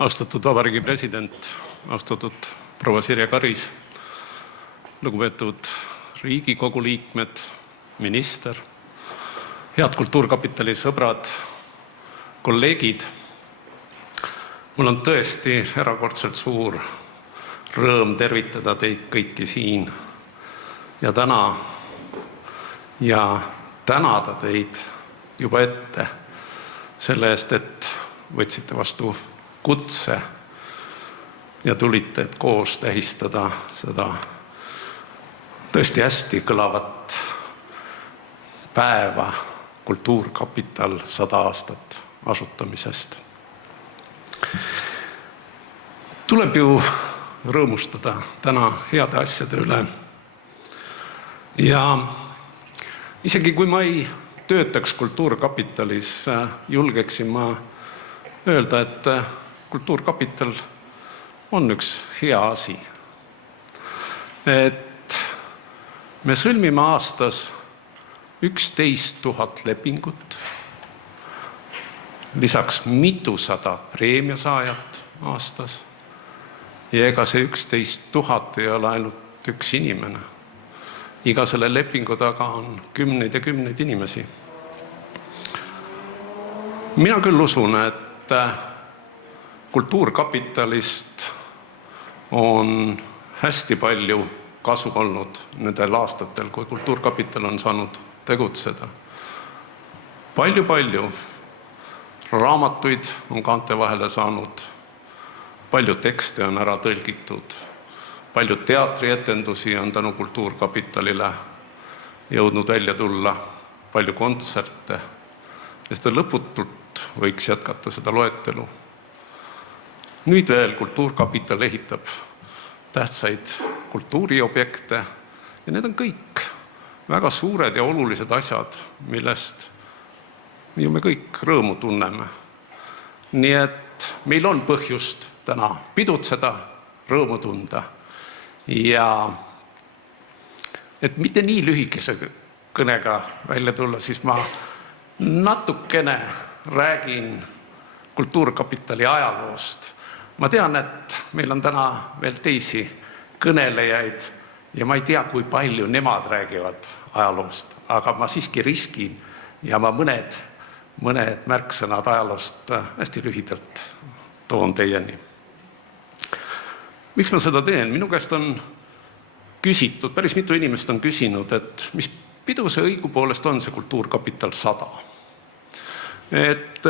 Austatud Vabariigi President, austatud proua Sirje Karis, lugupeetud Riigikogu liikmed, minister, head Kultuurkapitali sõbrad, kolleegid. Mul on tõesti erakordselt suur rõõm tervitada teid kõiki siin ja tänada teid juba ette selle eest, et võtsite vastu kutse ja tulite, et koos tähistada seda tõesti hästi kõlavat päeva Kultuurkapital 100 aastat asutamisest. Tuleb ju rõõmustada täna heade asjade üle. Ja isegi kui ma ei töötaks Kultuurkapitalis, julgeksin ma öelda, et Kultuurkapital on üks hea asi. Et me sõlmime aastas 11 000 lepingut, lisaks mitusada preemiasaajat aastas. Ja ega see 11 000 ei ole ainult üks inimene. Iga selle lepingu taga on kümneid ja kümneid inimesi. Mina küll usun, et Kultuurkapitalist on hästi palju kasu olnud nendel aastatel, kui Kultuurkapital on saanud tegutseda. Palju raamatuid on kaante vahele saanud, palju tekste on ära tõlgitud, palju teatrietendusi on tänu Kultuurkapitalile jõudnud välja tulla, palju kontserte, ja seda lõputult võiks jätkata seda loetelu. Nüüd veel Kultuurkapital ehitab tähtsaid kultuuriobjekte ja need on kõik väga suured ja olulised asjad, millest me kõik rõõmu tunneme. Nii et meil on põhjust täna pidutseda, rõõmu tunda ja et mitte nii lühikese kõnega välja tulla, siis ma natukene räägin Kultuurkapitali ajaloost. Ma tean, et meil on täna veel teisi kõnelejaid ja ma ei tea, kui palju nemad räägivad ajaloost, aga ma siiski riskin ja ma mõned märksõnad ajaloost hästi lühidalt toon teieni. Miks ma seda teen? Minu käest on küsitud, päris mitu inimest on küsinud, et mis pidu see õigupoolest on see Kultuurkapital 100. Et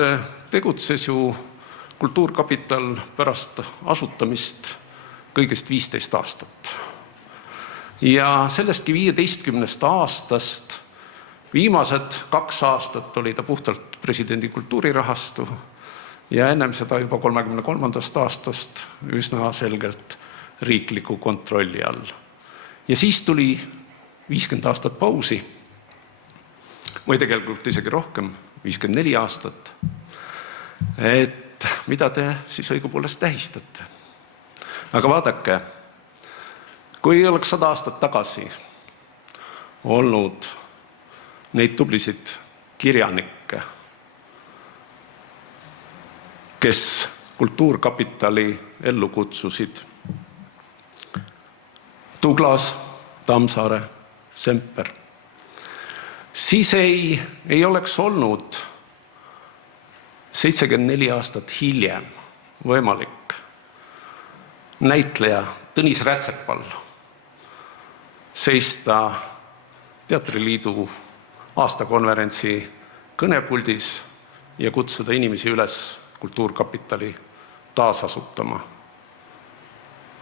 tegutses ju Kultuurkapital pärast asutamist kõigest 15 aastat. Ja sellestki 15 aastast viimased 2 aastat oli ta puhtalt presidendi kultuurirahastu ja ennem seda juba 33. aastast üsna selgelt riikliku kontrolli all. Ja siis tuli 50 aastat pausi, või tegelikult isegi rohkem, 54 aastat, et mida te siis õigupoolest tähistate. Aga vaadake, kui ei oleks 100 aastat tagasi olnud neid tublisid kirjanikke, kes Kultuurkapitali ellu kutsusid, Douglas, Tammsaare, Semper, siis ei oleks olnud 74 aastat hiljem võimalik näitleja Tõnis Rätsepal seista Teatriliidu aastakonverentsi kõnepuldis ja kutsuda inimesi üles Kultuurkapitali taasasutama.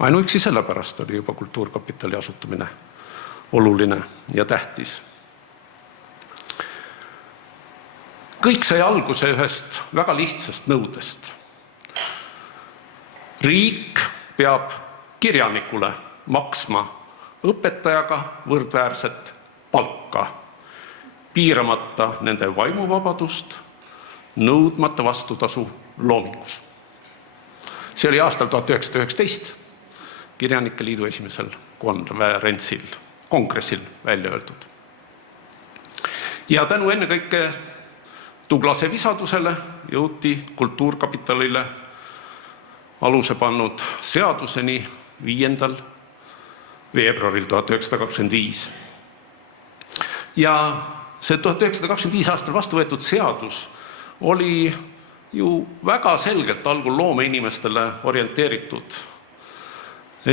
Ainuüksi sellepärast oli juba Kultuurkapitali asutamine oluline ja tähtis. Kõik sai alguse ühest väga lihtsast nõudest. Riik peab kirjanikule maksma õpetajaga võrdväärset palka, piiramata nende vaimuvabadust, nõudmata vastutasu loomingus. See oli aastal 1919 Kirjanike Liidu esimesel kongressil välja öeldud. Ja tänu ennekõike Douglase visadusele jõuti Kultuurkapitalile aluse pannud seaduseni 5. veebruaril 1925. Ja see 1925 aastal vastu võetud seadus oli ju väga selgelt algul loomeinimestele orienteeritud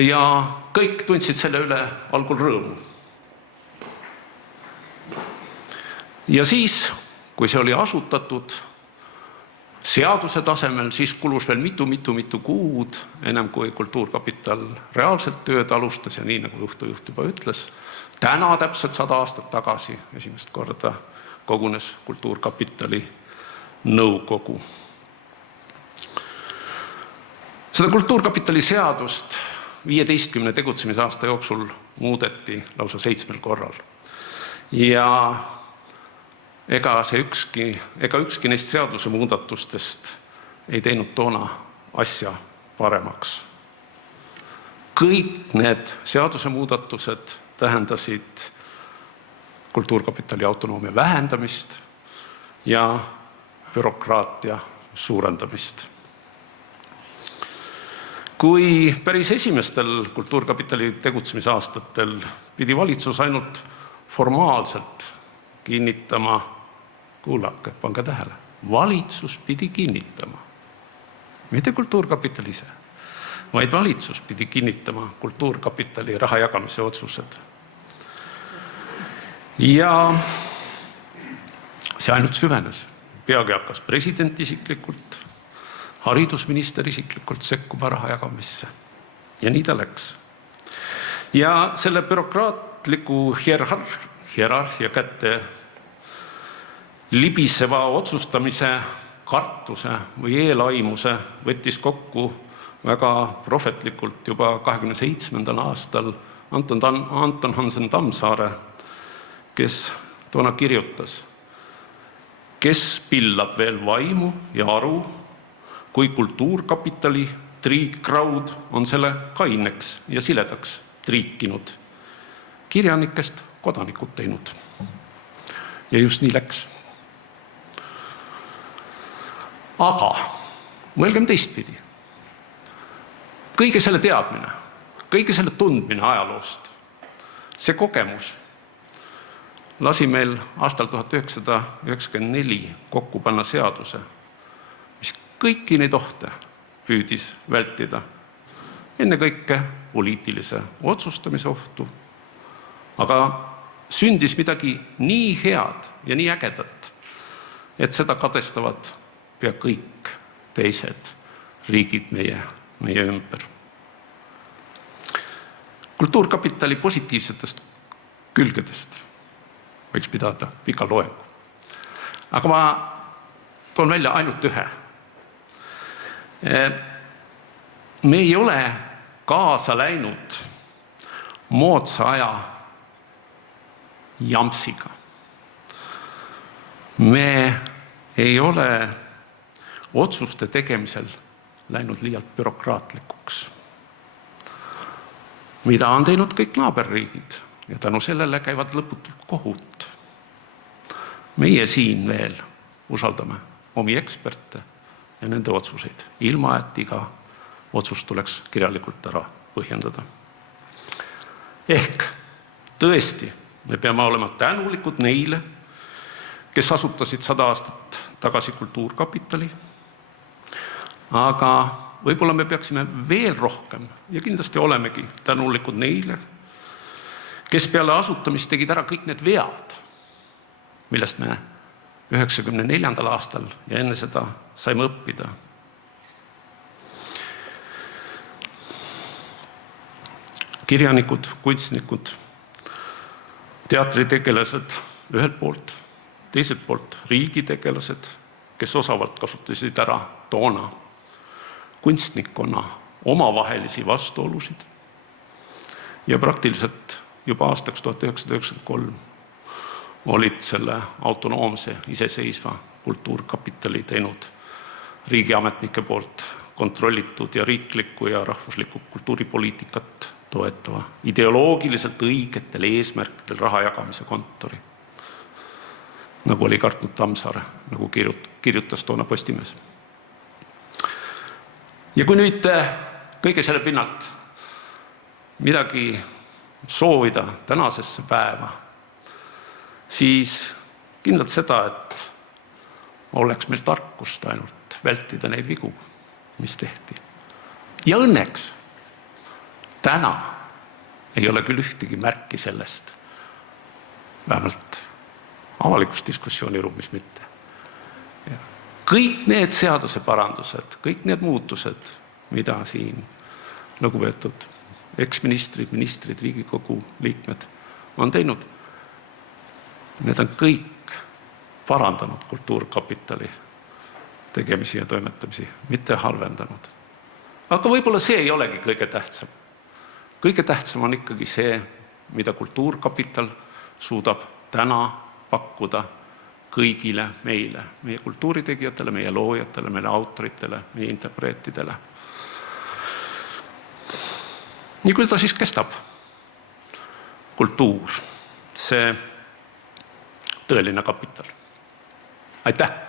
ja kõik tundsid selle üle algul rõõmu. Ja siis, kui see oli asutatud seaduse tasemel, siis kulus veel mitu kuud, ennem kui Kultuurkapital reaalselt tööd alustas ja nii nagu juht juba ütles, täna täpselt 100 aastat tagasi esimest korda kogunes Kultuurkapitali nõukogu. Seda Kultuurkapitali seadust 15 tegutsemisaasta jooksul muudeti lausa 7 korral. Ja ega ükski neist seaduse muudatustest ei teinud toona asja paremaks. Kõik need seaduse muudatused tähendasid Kultuurkapitali autonoomia vähendamist ja bürokraatia suurendamist. Kui päris esimestel Kultuurkapitali tegutsemisaastatel pidi valitsus ainult formaalselt kinnitama, kuulake, pange tähele, valitsus pidi kinnitama, mitte Kultuurkapital ise, vaid valitsus pidi kinnitama Kultuurkapitali raha jagamise otsused. Ja see ainult süvenes. Peagi hakkas president isiklikult, haridusminister isiklikult sekkuma raha jagamisse. Ja nii ta läks. Ja selle bürokraatliku hierarhia kätte libiseva otsustamise kartuse või eelaimuse võttis kokku väga prohvetlikult juba 27. aastal Anton Hansen Tammsaare, kes toona kirjutas: kes pillab veel vaimu ja aru, kui Kultuurkapitali triikraud on selle kaineks ja siledaks triikinud, kirjanikest kodanikud teinud. Ja just nii läks. Aga mõelgem teistpidi. Kõige selle teadmine, kõige selle tundmine ajaloost, see kogemus lasi meil aastal 1994 kokku panna seaduse, mis kõiki neid ohte püüdis vältida. Ennekõike poliitilise otsustamise ohtu, aga sündis midagi nii head ja nii ägedat, et seda kadestavad pea kõik teised riigid meie ümber. Kultuurkapitali positiivsetest külgedest võiks pidada pika loengu. Aga ma toon välja ainult ühe. Me ei ole kaasa läinud moodsa aja jampsiga. Me ei ole otsuste tegemisel läinud liialt bürokraatlikuks, mida on teinud kõik naaberriigid ja tänu sellele käivad lõputult kohut. Meie siin veel usaldame omi eksperte ja nende otsuseid, ilma et iga otsus tuleks kirjalikult ära põhjendada. Ehk tõesti, me peame olema tänulikud neile, kes asutasid 100 aastat tagasi Kultuurkapitali, aga võib-olla me peaksime veel rohkem ja kindlasti olemegi tänulikud neile, kes peale asutamist tegid ära kõik need vead, millest me 94. aastal ja enne seda saime õppida. Kirjanikud, kunstnikud, teatritegelased ühelt poolt, teiselt poolt riigitegelased, kes osavalt kasutasid ära toona kunstnikkonna omavahelisi vastuolusid ja praktiliselt juba aastaks 1993 olid selle autonoomse iseseisva Kultuurkapitali teinud riigiametnike poolt kontrollitud ja riiklikku ja rahvuslikku kultuuripoliitikat toetava ideoloogiliselt õigetel eesmärkidel raha jagamise kontori. Nagu oli kartnud Tammsaare, nagu kirjutas toona Postimees. Ja kui nüüd kõige selle pinnalt midagi soovida tänasesse päeva, siis kindlalt seda, et oleks meil tarkust ainult vältida neid vigu, mis tehti. Ja õnneks täna ei ole küll ühtegi märki sellest, vähemalt avalikus diskussiooniruumis mitte. Kõik need seaduseparandused, kõik need muutused, mida siin lugupeetud eksministrid, ministrid, Riigikogu liikmed on teinud, need on kõik parandanud kultuurkapitali tegemisi ja toimetamisi, mitte halvendanud. Aga võib-olla see ei olegi kõige tähtsam. Kõige tähtsam on ikkagi see, mida kultuurkapital suudab täna pakkuda kõigile meile, meie kultuuritegijatele, meie loojatele, meie autoritele, meie interpreetidele. Nii küll ta siis kestab. Kultuur, see tõeline kapital. Aitäh!